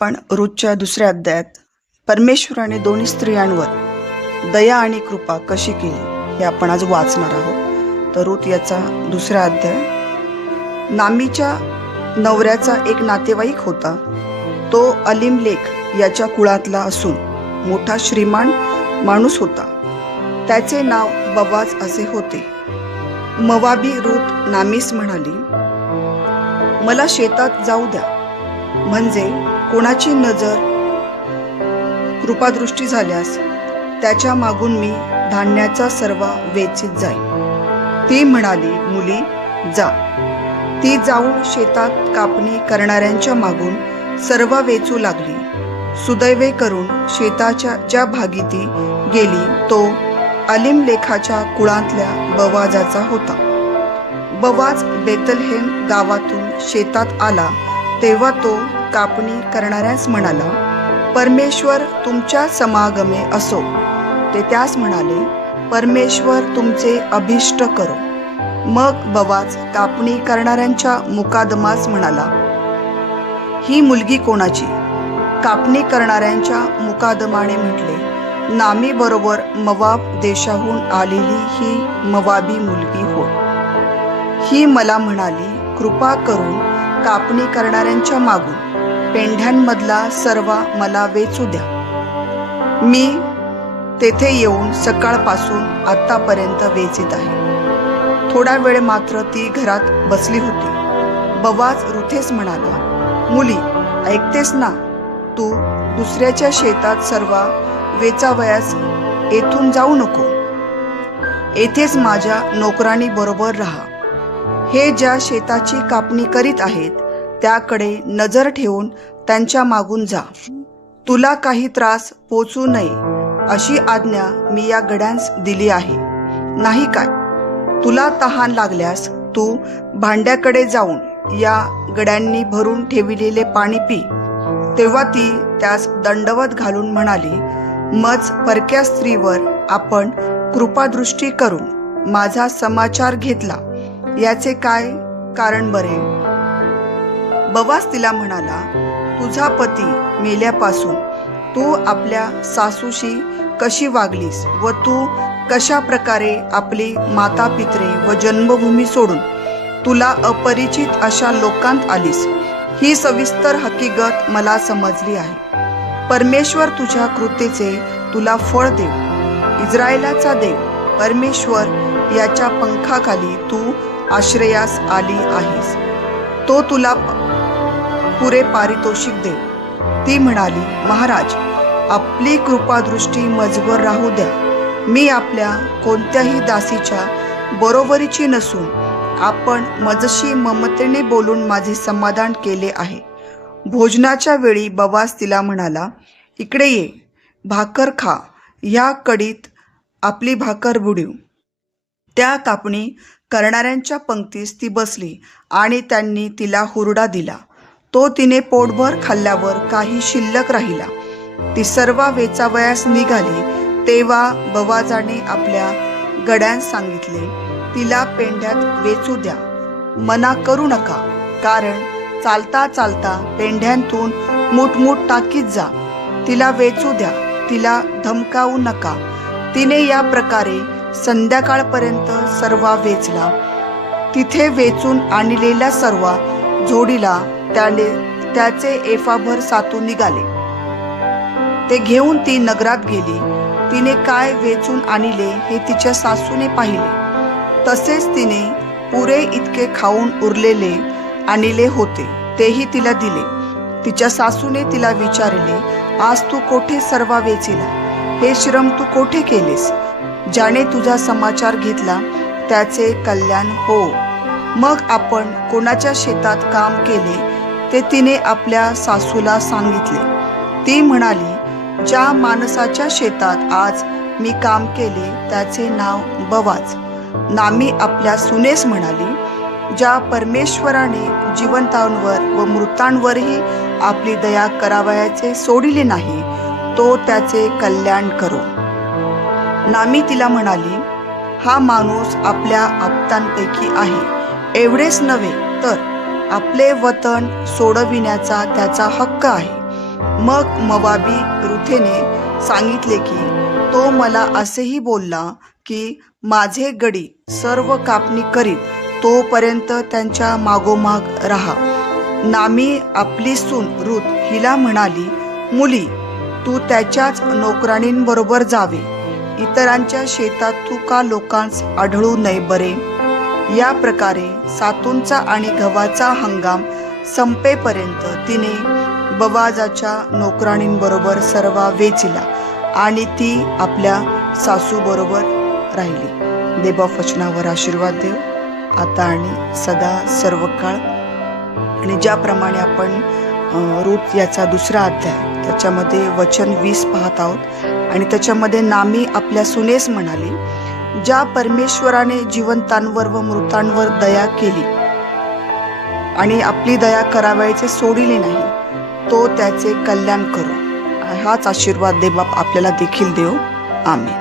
पण रोजच्या दुसऱ्या अध्यायात परमेश्वराने दोन्ही स्त्रियांवर दया आणि कृपा कशी केली हे आपण आज वाचणार आहोत. तर रूत याचा दुसरा अध्याय. नामीच्या नवऱ्याचा एक नातेवाईक होता. तो अलिमलेख याच्या कुळातला असून मोठा श्रीमान माणूस होता. त्याचे नाव बवाज असे होते. मवाबी रूत नामीस म्हणाली, मला शेतात जाऊ द्या, म्हणजे कोणाची नजर कृपादृष्टी झाल्यास त्याच्या मागून मी धान्याचा सर्व वेचीत जाईन. ती म्हणाली, मुली जा. ती जाऊन शेतात कापणी करणाऱ्यांच्या मागून सर्व वेचू लागली. सुदैवे करून शेताच्या ज्या भागी ती गेली तो अलिमलेखाच्या कुळातल्या बवाजाचा होता. बवाज बेतलहेम गावातून शेतात आला तेव्हा तो कापणी करणाऱ्यास म्हणाला, परमेश्वर तुमच्या समागमे असो. ते त्यास म्हणाले, परमेश्वर तुमचे अभिष्ट करो. मग बवाज कापणी करणाऱ्यांच्या मुकादमास म्हणाला, ही मुलगी कोणाची? कापणी करणाऱ्यांच्या मुकादमाने म्हटले, नामी बरोबर मवाब देशाहून आलेली ही मवाबी मुलगी होय. ही मला म्हणाली, कृपा करून कापणी करणाऱ्यांच्या मागून पेंढ्यांमधला सर्व मला वेचू द्या. मी तेथे येऊन सकाळपासून आतापर्यंत वेचीत आहे. थोडा वेळ मात्र ती घरात बसली होती. बवाज रुथेस म्हणाला, मुली ऐकतेस ना, तू दुसऱ्याच्या शेतात सर्व वेचावयास येथून जाऊ नको. येथेच माझ्या नोकराणी बरोबर राहा. हे ज्या शेताची कापणी करीत आहेत त्याकडे नजर ठेवून त्यांच्या मागून जा. तुला काही त्रास पोचू नये अशी आज्ञा मी या गड्यांस दिली आहे, नाही काय? तुला तहान लागल्यास तू भांड्याकडे जाऊन या गड्यांनी भरून ठेविलेले पाणी पी. तेव्हा ती त्यास दंडवत घालून म्हणाली, मज परक्या स्त्रीवर आपण कृपादृष्टी करून माझा समाचार घेतला, याचे काय कारण बरे? बवाज तिला म्हणाला, तुझा पती मेल्यापासून तू आपल्या सासूशी कशी वागलीस व तू कशा प्रकारे आपली माता पित्रे व जन्मभूमी सोडून तुला अपरिचित अशा लोकांत आलीस, ही सविस्तर हकीकत मला समजली आहे. परमेश्वर तुझ्या कृतीचे तुला फळ देव. इस्रायलाचा देव परमेश्वर याच्या पंखाखाली तू आश्रयास आली आहेस. तो तुला पुरे पारितोषिक देव. ती म्हणाली, महाराज, आपली कृपादृष्टी मजवर राहू द्या. मी आपल्या कोणत्याही दासीच्या बरोबरीची नसून आपण मजशी ममतेने बोलून माझे समाधान केले आहे. भोजनाच्या वेळी बवाज तिला म्हणाला, इकडे ये, भाकर खा. ह्या कडीत आपली भाकर बुडीव. त्या कापणी करणाऱ्यांच्या पंक्तीस ती बसली आणि त्यांनी तिला हुरडा दिला. तो तिने पोटभर खाल्ल्यावर काही शिल्लक राहिला. ती सर्व वेचावयास निघाली तेव्हा बवाजाने आपल्या गड्यांस सांगितले, तिला पेंढ्यात वेचू द्या, मना करू नका, कारण चालता चालता पेंढ्यांतून मुठमुठ टाकीत जा. तिला वेचू द्या, तिला धमकावू नका. तिने या प्रकारे संध्याकाळपर्यंत सर्व वेचला. तिथे वेचून आणलेल्या सर्व जोडीला त्याचे एफाभर सातू निघाले. ते घेऊन ती नगरात गेली. तिने काय वेचून आणले हे तिच्या सासूने पाहिले. तसेच तिने पुरे इतके खाऊन उरलेले आणले होते, तेही तिला दिले. तिच्या सासूने तिला विचारले, आज तू कोठे सर्व वेचिला? हे श्रम तू कोठे केलेस? ज्याने तुझा समाचार घेतला त्याचे कल्याण हो. मग आपण कोणाच्या शेतात काम केले ते तिने आपल्या सासूला सांगितले. ती म्हणाली, ज्या माणसाच्या शेतात आज मी काम केले त्याचे नाव बवाज. नामी आपल्या सुनेस म्हणाली, ज्या परमेश्वराने जिवंतांवर व मृतांवरही आपली दया करावयाचे सोडिले नाही, तो त्याचे कल्याण करो. नामी तिला म्हणाली, हा माणूस आपल्या आप्तांपैकी आहे. एवढेच नव्हे तर आपले वतन सोडविण्याचा त्याचा हक्क आहे. मग मोवाबी रुथेने सांगितले की तो मला असेही बोलला की माझे गडी सर्व कापणी करीत तोपर्यंत त्यांच्या मागोमाग राहा. नामी आपली सून रूथ हिला म्हणाली, मुली, तू त्याच्याच नोकराणींबरोबर जावे. इतरांच्या शेतात तू का लोकांस आढळू नये बरे. या प्रकारे सातूनचा आणि गव्हाचा हंगाम संपेपर्यंत तिने बवाजाच्या नोकराणींबरोबर सर्व वेचिला आणि ती आपल्या सासूबरोबर राहिली. देवबाप वचनावर आशीर्वाद देव आता आणि सदा सर्व काळ. आणि ज्याप्रमाणे आपण रूथ याचा दुसरा अध्याय त्याच्यामध्ये वचन 20 पाहत आहोत आणि त्याच्यामध्ये नामी आपल्या सुनेस म्हणाली, ज्या परमेश्वराने जिवंतांवर व मृतांवर दया केली आणि आपली दया करावयाचे सोडिले नाही, तो त्याचे कल्याण करो. हाच आशीर्वाद देवबाप आपल्याला देखील देव. आमेन.